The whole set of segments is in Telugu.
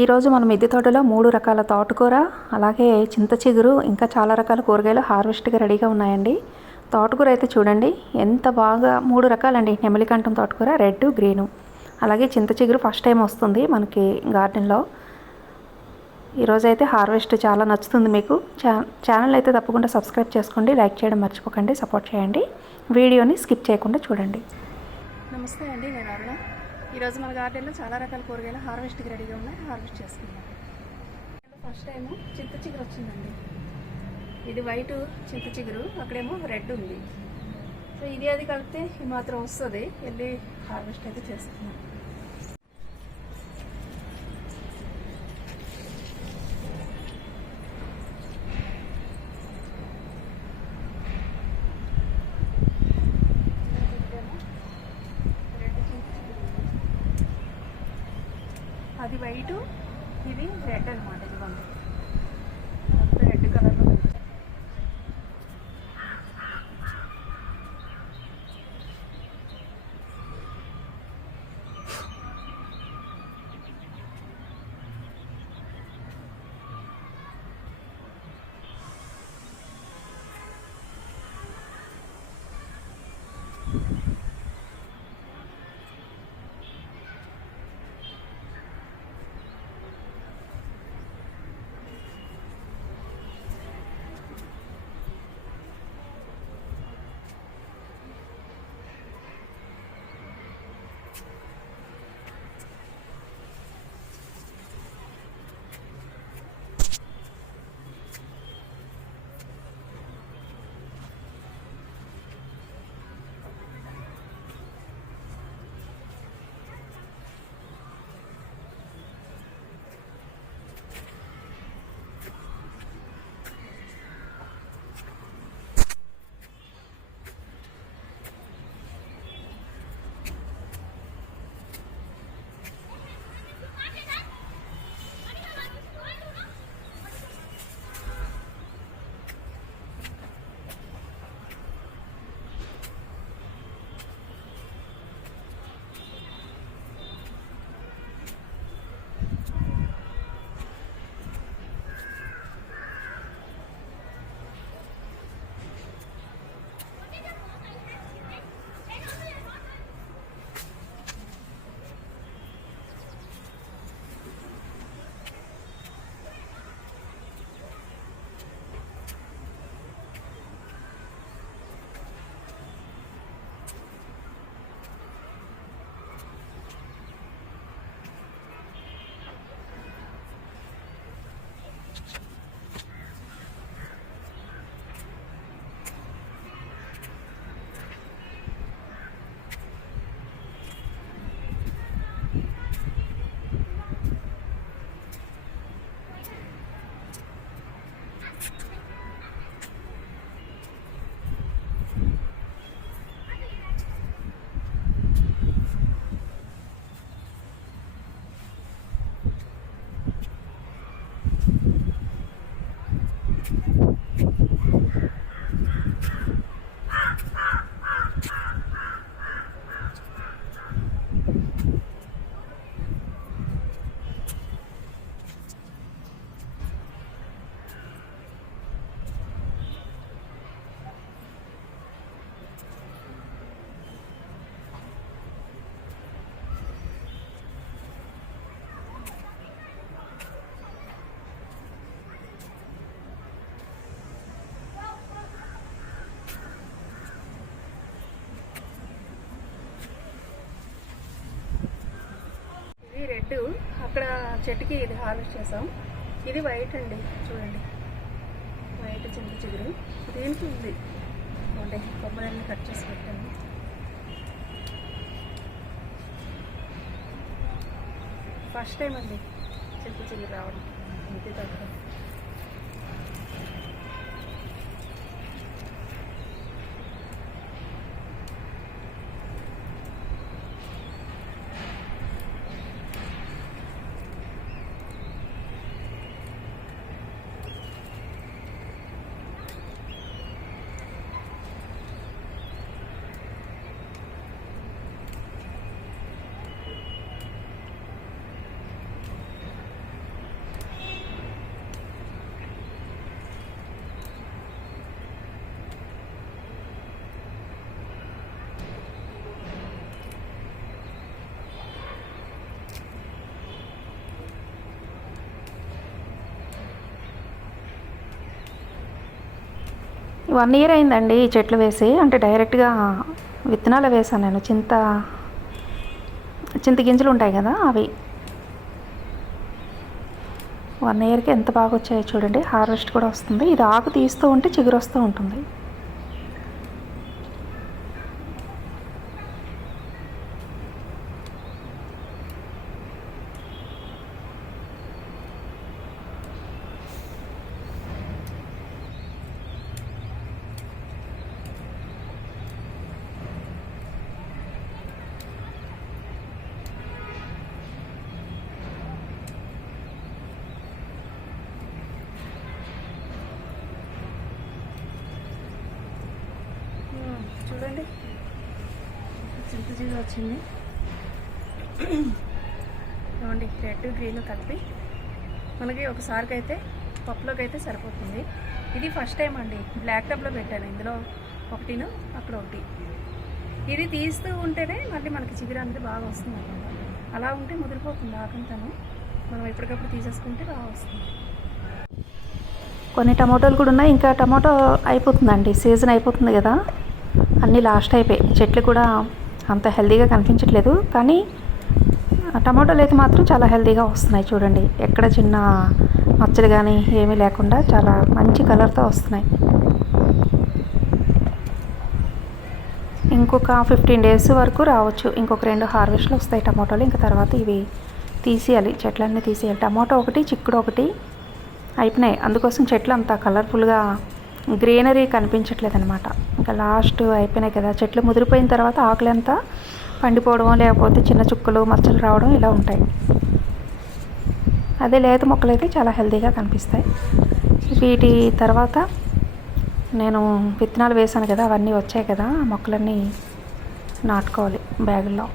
ఈరోజు మన మిద్దె తోటలో మూడు రకాల తోటకూర అలాగే చింత చిగురు ఇంకా చాలా రకాల కూరగాయలు హార్వెస్ట్గా రెడీగా ఉన్నాయండి. తోటకూర అయితే చూడండి ఎంత బాగా మూడు రకాలండి. నెమలికంఠం తోటకూర రెడ్ గ్రీను. అలాగే చింత చిగురు ఫస్ట్ టైం వస్తుంది మనకి గార్డెన్లో. ఈరోజు అయితే హార్వెస్ట్ చాలా నచ్చుతుంది మీకు. ఛా ఛానల్ అయితే తప్పకుండా సబ్స్క్రైబ్ చేసుకోండి లైక్ చేయడం మర్చిపోకండి సపోర్ట్ చేయండి. వీడియోని స్కిప్ చేయకుండా చూడండి. నమస్తే అండి నేను అరుణ ఈరోజు మన గార్డెన్లో చాలా రకాల కూరగాయలు హార్వెస్ట్కి రెడీగా ఉన్నాయి. హార్వెస్ట్ చేసుకుందాం. ఫస్ట్ టైం చింత చిగురు వచ్చిందండి. ఇది వైట్ చింత చిగురు అక్కడేమో రెడ్ ఉంది. సో ఇది అది కలిపితే ఈ మాత్రం వస్తుంది. వెళ్ళి హార్వెస్ట్ అయితే చేస్తున్నాం అది వైట్ ఇది రెడ్ అనమాట ఇదిగోండి చెట్టుకి ఇది హార్వెస్ట్ చేసాం ఇది వైట్ అండి చూడండి. వైట్ చింత చిగురు. దీనికి ఉంది. అంటే కొబ్బరి కట్ చేసి పెట్టాను. ఫస్ట్ టైం అండి చింత చిగురు రావడం. ఇంటి తగ్గ వన్ ఇయర్ అయిందండి ఈ చెట్లు వేసి. అంటే డైరెక్ట్గా విత్తనాలు వేసాను నేను. చింత చింత గింజలు ఉంటాయి కదా అవి. వన్ ఇయర్కి ఎంత బాగా వచ్చాయో చూడండి. హార్వెస్ట్ కూడా వస్తుంది. ఇది ఆకు తీస్తూ ఉంటే చిగురు వస్తూ ఉంటుంది చూడండి చింత వచ్చింది. చూడండి రెడ్ గ్రీన్ కలిపి మనకి ఒకసారికి అయితే పప్పులోకి అయితే సరిపోతుంది. ఇది ఫస్ట్ టైం అండి. బ్లాక్ టబ్లో పెట్టాను. ఇందులో ఒకటిను అక్కడ ఒకటి. ఇది తీస్తూ ఉంటేనే మళ్ళీ మనకి చిగురు అనేది బాగా వస్తుంది అనమాట అలా ఉంటే ముదిరిపోతుంది ఆకంతాను. మనం ఎప్పటికప్పుడు తీసేసుకుంటే బాగా వస్తుంది. కొన్ని టమాటోలు కూడా ఉన్నాయి. ఇంకా టమాటో అయిపోతుందండి. సీజన్ అయిపోతుంది కదా. అన్నీ లాస్ట్ అయిపోయి. చెట్లు కూడా అంత హెల్తీగా కనిపించట్లేదు. కానీ ఆ టమాటోలు అయితే మాత్రం చాలా హెల్తీగా వస్తున్నాయి చూడండి. ఎక్కడ చిన్న మచ్చలు కానీ ఏమీ లేకుండా చాలా మంచి కలర్తో వస్తున్నాయి. ఇంకొక ఫిఫ్టీన్ డేస్ వరకు రావచ్చు. ఇంకొక రెండు హార్వెస్ట్లు వస్తాయి టమాటోలు. ఇంకా తర్వాత ఇవి తీసేయాలి. చెట్లన్నీ తీసేయాలి. టమాటో ఒకటి చిక్కుడు ఒకటి అయిపోయినాయి. అందుకోసం చెట్లు అంత కలర్ఫుల్గా గ్రీనరీ కనిపించట్లేదు అనమాట ఇంకా లాస్ట్ అయిపోయినాయి కదా. చెట్లు ముదిరిపోయిన తర్వాత ఆకులంతా పండిపోవడం లేకపోతే చిన్న చుక్కలు మచ్చలు రావడం ఇలా ఉంటాయి. అదే లేత మొక్కలు అయితే చాలా హెల్తీగా కనిపిస్తాయి. వీటి తర్వాత నేను విత్తనాలు వేసాను కదా అవన్నీ వచ్చాయి కదా ఆ మొక్కలన్నీ నాటుకోవాలి బ్యాగుల్లో.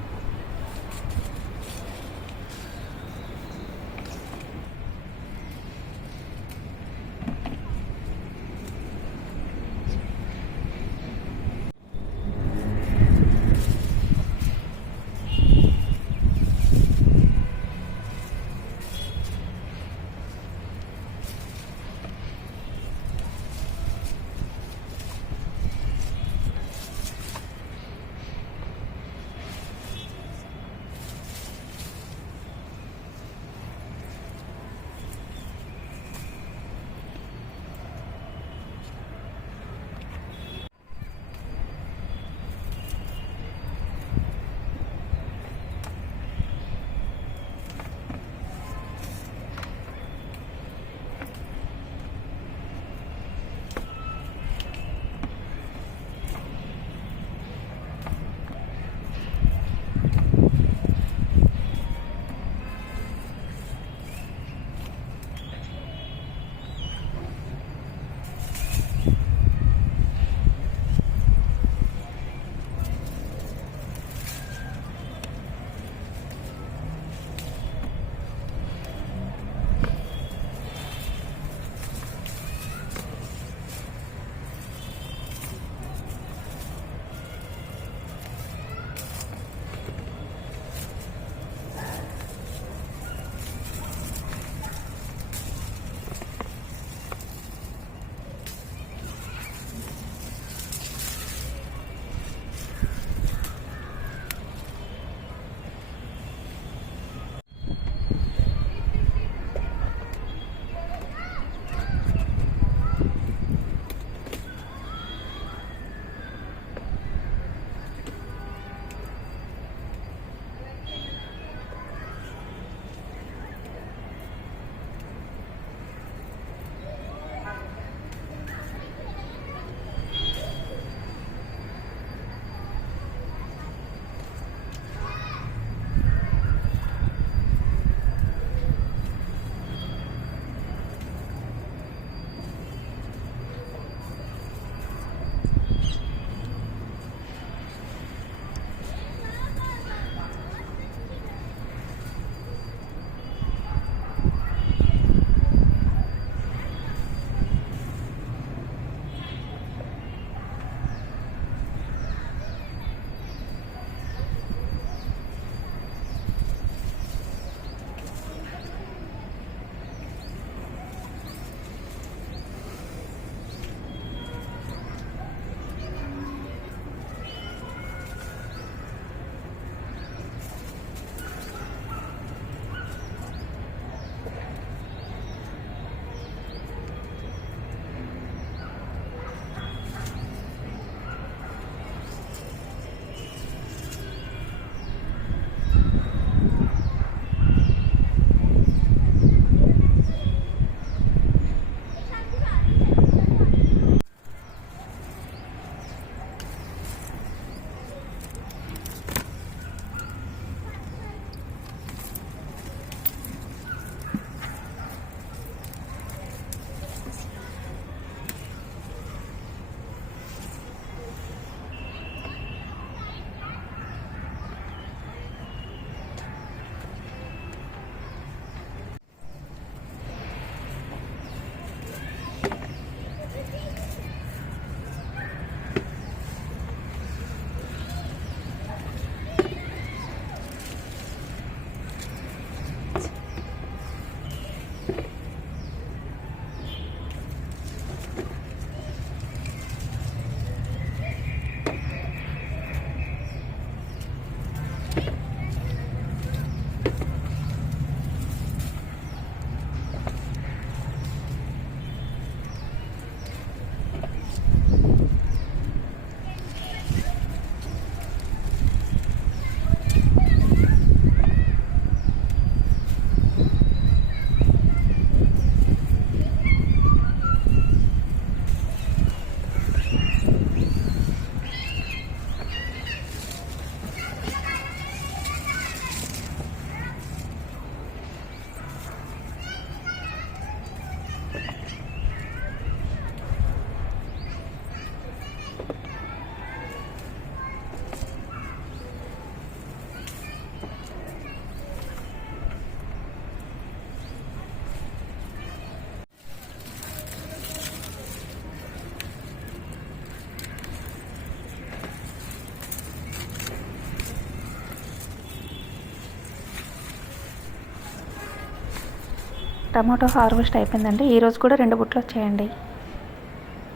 టమాటో హార్వెస్ట్ అయిపోయిందండి. ఈరోజు కూడా రెండు బుట్టలు వచ్చాయండి.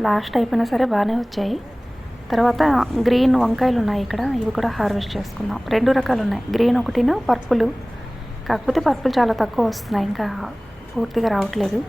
లాస్ట్ అయిపోయినా సరే బాగానే వచ్చాయి. తర్వాత గ్రీన్ వంకాయలు ఉన్నాయి ఇక్కడ. ఇవి కూడా హార్వెస్ట్ చేసుకుందాం. రెండు రకాలు ఉన్నాయి. గ్రీన్ ఒకటిను పర్పుల్. కాకపోతే పర్పుల్ చాలా తక్కువ వస్తున్నాయి. ఇంకా పూర్తిగా రావట్లేదు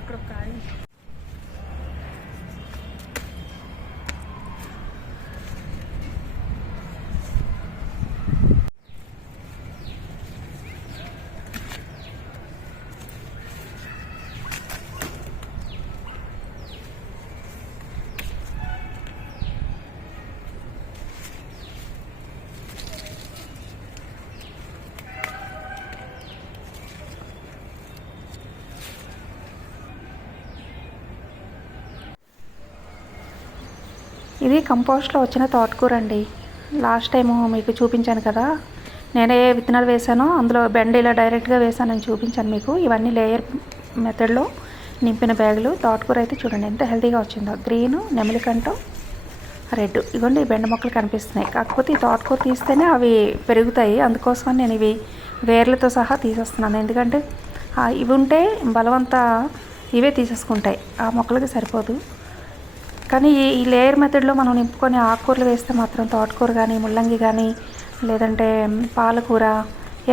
అక్కడ ఒక కాయ ఇది కంపోస్ట్లో వచ్చిన తోటకూర అండి లాస్ట్ టైము మీకు చూపించాను కదా. నేను ఏ విత్తనాలు వేసానో అందులో బెండ ఇలా డైరెక్ట్గా వేసానని చూపించాను మీకు. ఇవన్నీ లేయర్ మెథడ్లో నింపిన బ్యాగులు. తోటకూర అయితే చూడండి ఎంత హెల్తీగా వచ్చిందో. గ్రీన్ నెమలికంట రెడ్ ఇవ్వండి బెండ మొక్కలు కనిపిస్తున్నాయి. కాకపోతే ఈ తోటకూర తీస్తేనే అవి పెరుగుతాయి. అందుకోసం నేను ఇవి వేర్లతో సహా తీసేస్తున్నాను. ఎందుకంటే ఇవి ఉంటే బలవంత ఇవే తీసేసుకుంటాయి. ఆ మొక్కలకి సరిపోదు. కానీ ఈ లేయర్ మెథడ్లో మనం నింపుకొని ఆకుకూరలు వేస్తే మాత్రం తోటకూర కానీ ముల్లంగి కానీ లేదంటే పాలకూర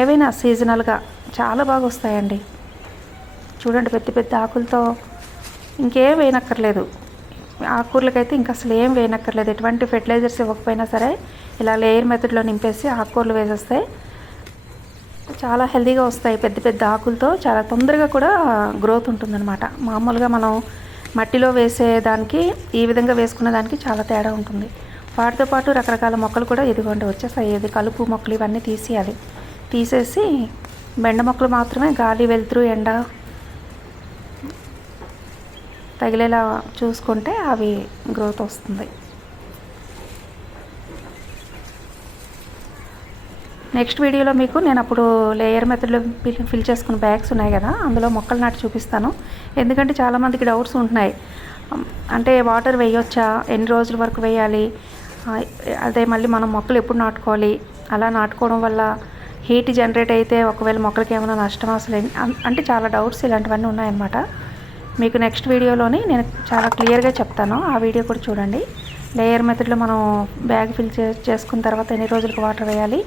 ఏవైనా సీజనల్గా చాలా బాగా వస్తాయండి. చూడండి పెద్ద పెద్ద ఆకులతో ఇంకేం వేయనక్కర్లేదు. ఆకుకూరలకైతే ఇంకా అసలు ఏం వేయనక్కర్లేదు. ఎటువంటి ఫెర్టిలైజర్స్ ఇవ్వకపోయినా సరే ఇలా లేయర్ మెథడ్లో నింపేసి ఆకుకూరలు వేసేస్తే చాలా హెల్తీగా వస్తాయి. పెద్ద పెద్ద ఆకులతో చాలా తొందరగా కూడా గ్రోత్ ఉంటుందన్నమాట. మామూలుగా మనం మట్టిలో వేసేదానికి ఈ విధంగా వేసుకున్న దానికి చాలా తేడా ఉంటుంది. వాటితో పాటు రకరకాల మొక్కలు కూడా ఇదిగోండి వచ్చేసాయి ఇది కలుపు మొక్కలు ఇవన్నీ తీసేయాలి తీసేసి బెండ మొక్కలు మాత్రమే గాలి వెలుతురు ఎండ తగిలేలా చూసుకుంటే అవి గ్రోత్ వస్తుంది. నెక్స్ట్ వీడియోలో మీకు నేను అప్పుడు లేయర్ మెథడ్లో ఫిల్ ఫిల్ చేసుకున్న బ్యాగ్స్ ఉన్నాయి కదా అందులో మొక్కలు నాటి చూపిస్తాను. ఎందుకంటే చాలామందికి డౌట్స్ ఉంటున్నాయి. అంటే వాటర్ వేయొచ్చా? ఎన్ని రోజుల వరకు వేయాలి? అదే మళ్ళీ మనం మొక్కలు ఎప్పుడు నాటుకోవాలి? అలా నాటుకోవడం వల్ల హీట్ జనరేట్ అయితే ఒకవేళ మొక్కలకి ఏమైనా నష్టం అసలు అంటే చాలా డౌట్స్ ఇలాంటివన్నీ ఉన్నాయన్నమాట. మీకు నెక్స్ట్ వీడియోలోని నేను చాలా క్లియర్గా చెప్తాను. ఆ వీడియో కూడా చూడండి. లేయర్ మెథడ్లో మనం బ్యాగ్ ఫిల్ చే చేసుకున్న తర్వాత ఎన్ని రోజులకు వాటర్ వేయాలి?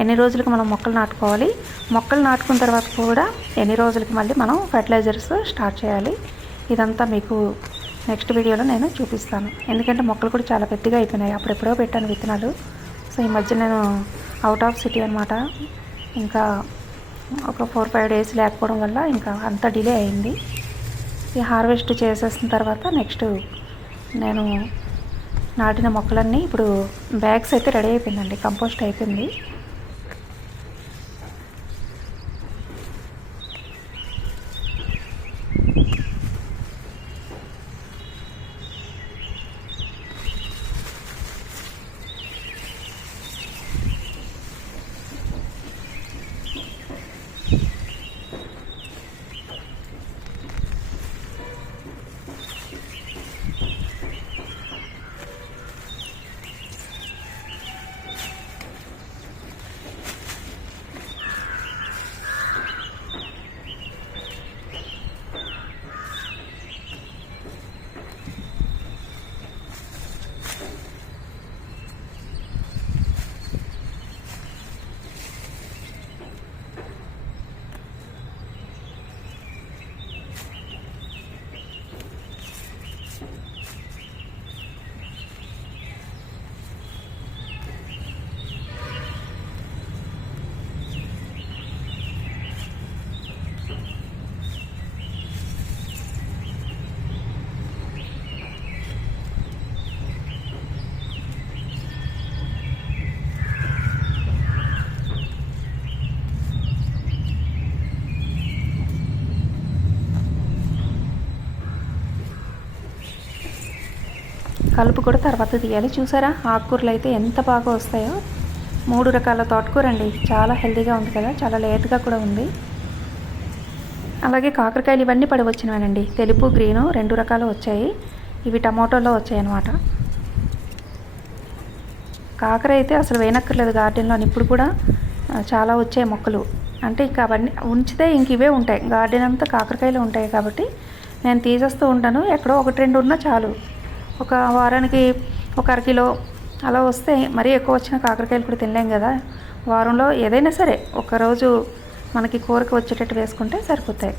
ఎన్ని రోజులకు మనం మొక్కలు నాటుకోవాలి? మొక్కలు నాటుకున్న తర్వాత కూడా ఎన్ని రోజులకి మళ్ళీ మనం ఫర్టిలైజర్స్ స్టార్ట్ చేయాలి? ఇదంతా మీకు నెక్స్ట్ వీడియోలో నేను చూపిస్తాను. ఎందుకంటే మొక్కలు కూడా చాలా పెద్దగా అయిపోయినాయి. అప్పుడెప్పుడో పెట్టాను విత్తనాలు. సో ఈ మధ్య నేను అవుట్ ఆఫ్ సిటీ అనమాట ఇంకా ఒక ఫోర్ ఫైవ్ డేస్ లేకపోవడం వల్ల ఇంకా అంత డిలే అయింది. ఈ హార్వెస్ట్ చేసేసిన తర్వాత నెక్స్ట్ నేను నాటిన మొక్కలన్నీ ఇప్పుడు బ్యాగ్స్ అయితే రెడీ అయిపోయిందండి. కంపోస్ట్ అయిపోయింది. కలుపు కూడా తర్వాత తీయాలి. చూసారా? ఆకుకూరలు అయితే ఎంత బాగా వస్తాయో. మూడు రకాల తోటకూర అండి. చాలా హెల్తీగా ఉంది కదా. చాలా లేతగా కూడా ఉంది. అలాగే కాకరకాయలు ఇవన్నీ పడి వచ్చినవేనండి తెలుపు గ్రీను రెండు రకాలు వచ్చాయి. ఇవి టమాటోలో వచ్చాయి అన్నమాట కాకర అయితే అసలు వేయనక్కర్లేదు గార్డెన్లో ఇప్పుడు కూడా చాలా వచ్చాయి మొక్కలు. అంటే ఇంకా అవన్నీ ఉంచితే ఇంక ఇవే ఉంటాయి. గార్డెన్ అంతా కాకరకాయలు ఉంటాయి కాబట్టి నేను తీసేస్తూ ఉంటాను. ఎక్కడో ఒకటి రెండు ఉన్నా చాలు. ఒక వారానికి ఒక అరకిలో అలా వస్తే మరీ ఎక్కువ వచ్చిన కాకరకాయలు కూడా తినలేం కదా. వారంలో ఏదైనా సరే ఒకరోజు మనకి కూరకు వచ్చేటట్టు వేసుకుంటే సరిపోతాయి.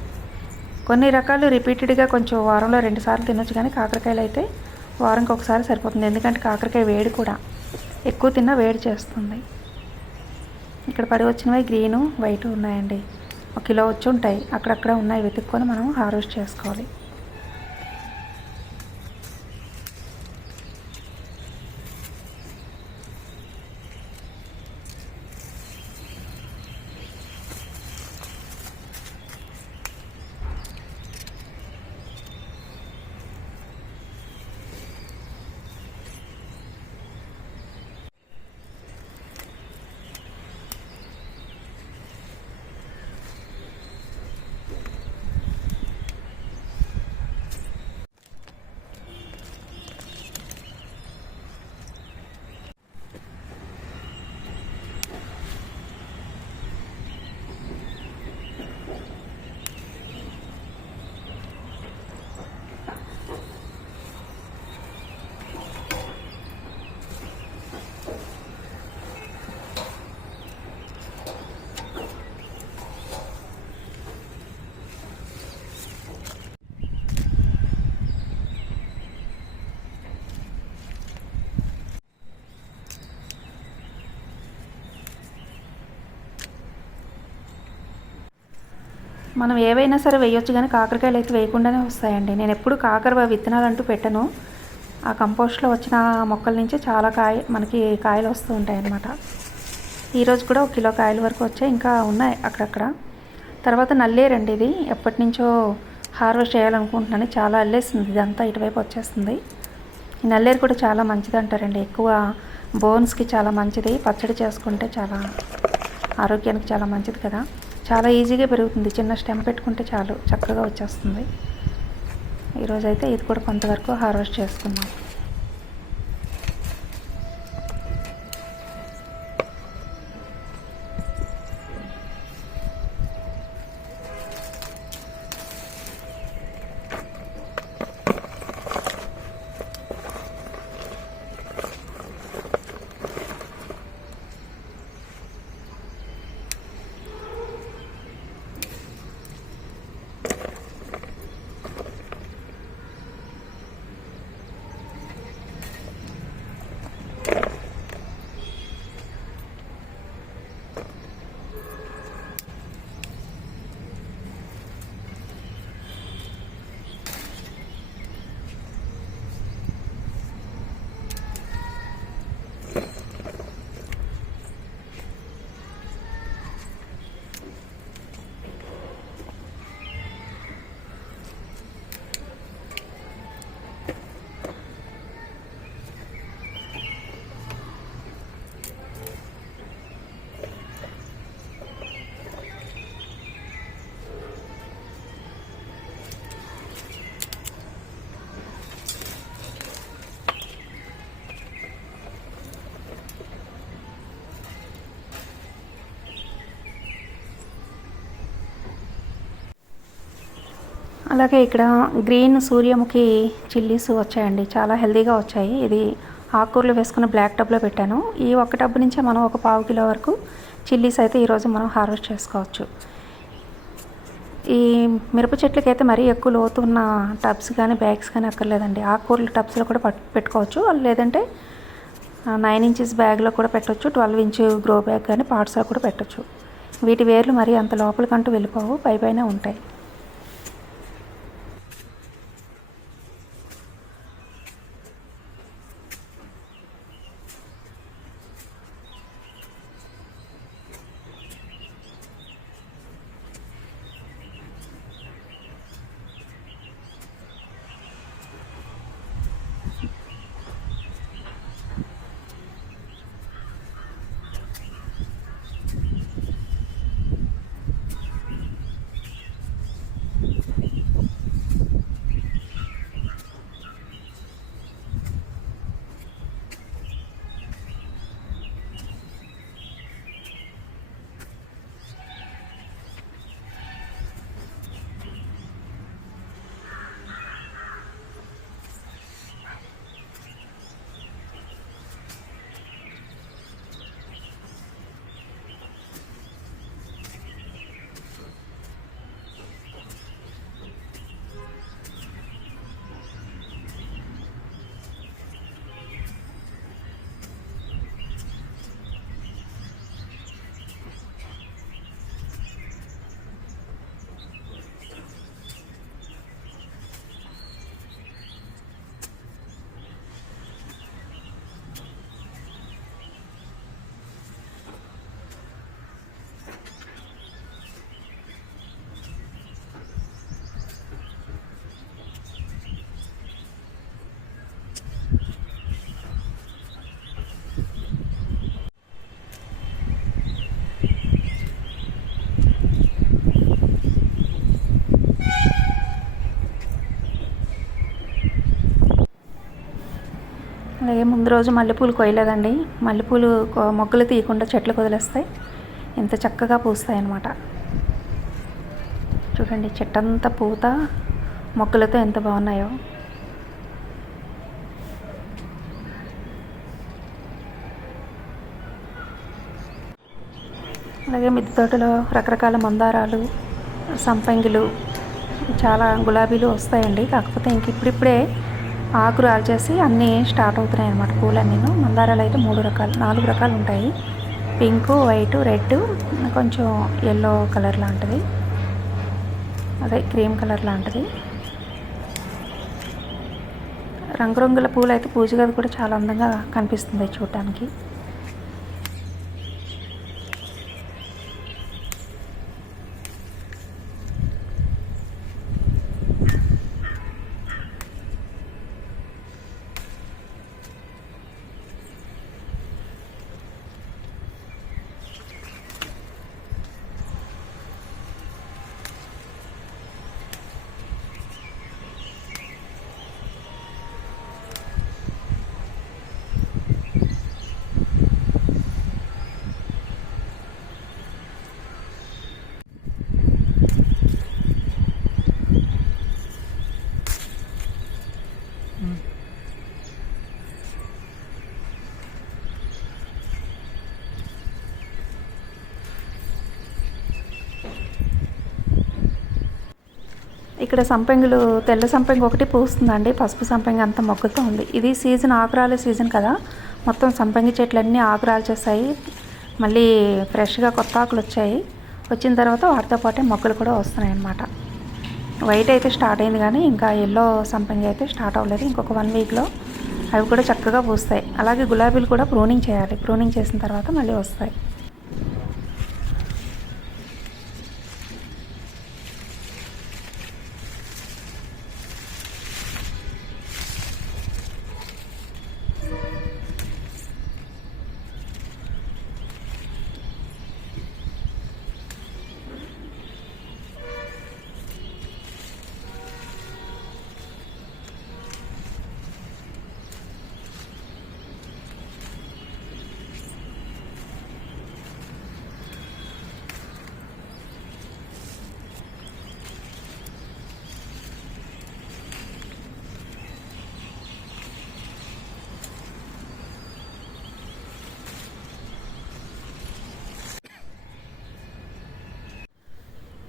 కొన్ని రకాలు రిపీటెడ్గా కొంచెం వారంలో రెండు సార్లు తినొచ్చు కానీ కాకరకాయలు అయితే వారంకి ఒకసారి సరిపోతుంది. ఎందుకంటే కాకరకాయ వేడి కూడా ఎక్కువ తిన్నా వేడి చేస్తుంది. ఇక్కడ పడి వచ్చినవి గ్రీను వైట్ ఉన్నాయండి. ఒక కిలో వచ్చి ఉంటాయి. అక్కడక్కడ ఉన్నాయి. వెతుక్కొని మనం హార్వెస్ట్ చేసుకోవాలి. మనం ఏవైనా సరే వేయొచ్చు కానీ కాకరకాయలు అయితే వేయకుండానే వస్తాయండి. నేను ఎప్పుడు కాకర విత్తనాలు అంటూ పెట్టను. ఆ కంపోస్ట్లో వచ్చిన మొక్కల నుంచి చాలా కాయ మనకి కాయలు వస్తూ ఉంటాయి అన్నమాట ఈరోజు కూడా ఒక కిలో కాయల వరకు వచ్చాయి. ఇంకా ఉన్నాయి అక్కడక్కడ. తర్వాత నల్లేరండి ఇది. ఎప్పటి నుంచో హార్వెస్ట్ చేయాలనుకుంటున్నాను. చాలా అల్లేస్తుంది. ఇదంతా ఇటువైపు వచ్చేస్తుంది. ఈ నల్లేరు కూడా చాలా మంచిది అంటారండి. ఎక్కువ బోన్స్కి చాలా మంచిది. పచ్చడి చేసుకుంటే చాలా ఆరోగ్యానికి చాలా మంచిది కదా. చాలా ఈజీగా పెరుగుతుంది. చిన్న స్టెమ్ పెట్టుకుంటే చాలు చక్కగా వచ్చేస్తుంది. ఈరోజైతే ఇది కూడా కొంతవరకు హార్వెస్ట్ చేసుకున్నాం అలాగే ఇక్కడ గ్రీన్ సూర్యముఖి చిల్లీస్ వచ్చాయండి. చాలా హెల్తీగా వచ్చాయి. ఇది ఆకుకూరలు వేసుకున్న బ్లాక్ టబ్లో పెట్టాను. ఈ ఒక్క టబ్ నుంచే మనం ఒక పావు కిలో వరకు చిల్లీస్ అయితే ఈరోజు మనం హార్వెస్ట్ చేసుకోవచ్చు. ఈ మిరప చెట్లకి అయితే మరీ ఎక్కువ లోతు ఉన్న టబ్స్ కానీ బ్యాగ్స్ కానీ అక్కర్లేదండి. ఆకుకూరల టబ్స్లో కూడా పెట్టుకోవచ్చు. లేదంటే నైన్ ఇంచెస్ బ్యాగ్లో కూడా పెట్టొచ్చు. ట్వెల్వ్ ఇంచ్ గ్రో బ్యాగ్ కానీ పార్ట్స్లో కూడా పెట్టొచ్చు. వీటి వేర్లు మరీ అంత లోపలికంటూ వెళ్ళిపోవు. పై పైన ఉంటాయి. ముందు రోజు మల్లెపూలు కొయ్యలేదండి మల్లెపూలు మొగ్గలు తీయకుండా చెట్లు వదిలేస్తాయి ఎంత చక్కగా పూస్తాయి అన్నమాట చూడండి చెట్టంతా పూత మొక్కలతో ఎంత బాగున్నాయో. అలాగే మిద్దె తోటలో రకరకాల మందారాలు సంపంగిలు చాలా గులాబీలు వస్తాయండి. కాకపోతే ఇంక ఇప్పుడిప్పుడే ఆకు రాల్చేసి అన్నీ స్టార్ట్ అవుతున్నాయి అన్నమాట. పూలన్నీను మందారాలు అయితే మూడు రకాలు నాలుగు రకాలు ఉంటాయి. పింక్ వైట్ రెడ్ కొంచెం ఎల్లో కలర్ లాంటిది. అదే క్రీమ్ కలర్ లాంటిది. రంగురంగుల పూలు అయితే పూజ గది కూడా చాలా అందంగా కనిపిస్తుంది చూడటానికి ఇక్కడ సంపెంగులు తెల్ల సంపెంగ ఒకటి పూస్తుందండి. పసుపు సంపెంగ అంత మొగ్గుతో ఉంది. ఇది సీజన్ ఆకురాల సీజన్ కదా. మొత్తం సంపెంగ చెట్లన్నీ ఆకురాలు చేస్తాయి మళ్ళీ ఫ్రెష్గా కొత్త ఆకులు వచ్చాయి. వచ్చిన తర్వాత వాటితో పాటే మొగ్గలు కూడా వస్తున్నాయి అన్నమాట. వైట్ అయితే స్టార్ట్ అయింది కానీ ఇంకా ఎల్లో సంపెంగ అయితే స్టార్ట్ అవ్వలేదు. ఇంకొక వన్ వీక్లో అవి కూడా చక్కగా పూస్తాయి. అలాగే గులాబీలు కూడా ప్రూనింగ్ చేయాలి. ప్రూనింగ్ చేసిన తర్వాత మళ్ళీ వస్తాయి.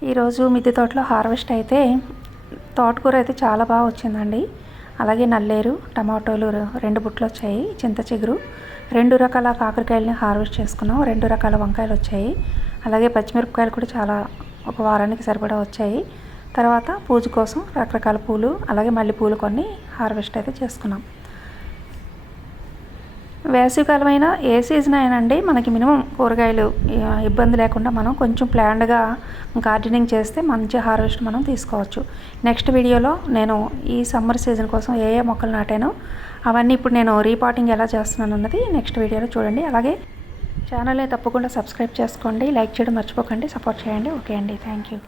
ఈరోజు మిద్దె తోటలో హార్వెస్ట్ అయితే తోటకూర అయితే చాలా బాగా వచ్చిందండి. అలాగే నల్లేరు టమాటోలు రెండు బుట్టలు వచ్చాయి చింత చిగురు రెండు రకాల కాకరకాయలని హార్వెస్ట్ చేసుకున్నాం. రెండు రకాల వంకాయలు వచ్చాయి. అలాగే పచ్చిమిరపకాయలు కూడా చాలా ఒక వారానికి సరిపడా వచ్చాయి. తర్వాత పూజ కోసం రకరకాల పూలు అలాగే మల్లె పూలు కొన్ని హార్వెస్ట్ అయితే చేసుకున్నాం. వేసవికాలం అయినా ఏ సీజన్ అయినా అండి మనకి మినిమం కూరగాయలు ఇబ్బంది లేకుండా మనం కొంచెం ప్లాన్డ్గా గార్డెనింగ్ చేస్తే మంచి హార్వెస్ట్ మనం తీసుకోవచ్చు. నెక్స్ట్ వీడియోలో నేను ఈ సమ్మర్ సీజన్ కోసం ఏ ఏ మొక్కలు నాటానో అవన్నీ ఇప్పుడు నేను రీపాటింగ్ ఎలా చేస్తున్నాను అన్నది నెక్స్ట్ వీడియోలో చూడండి. అలాగే ఛానల్ని తప్పకుండా సబ్స్క్రైబ్ చేసుకోండి లైక్ చేయడం మర్చిపోకండి సపోర్ట్ చేయండి. ఓకే అండి. Thank you.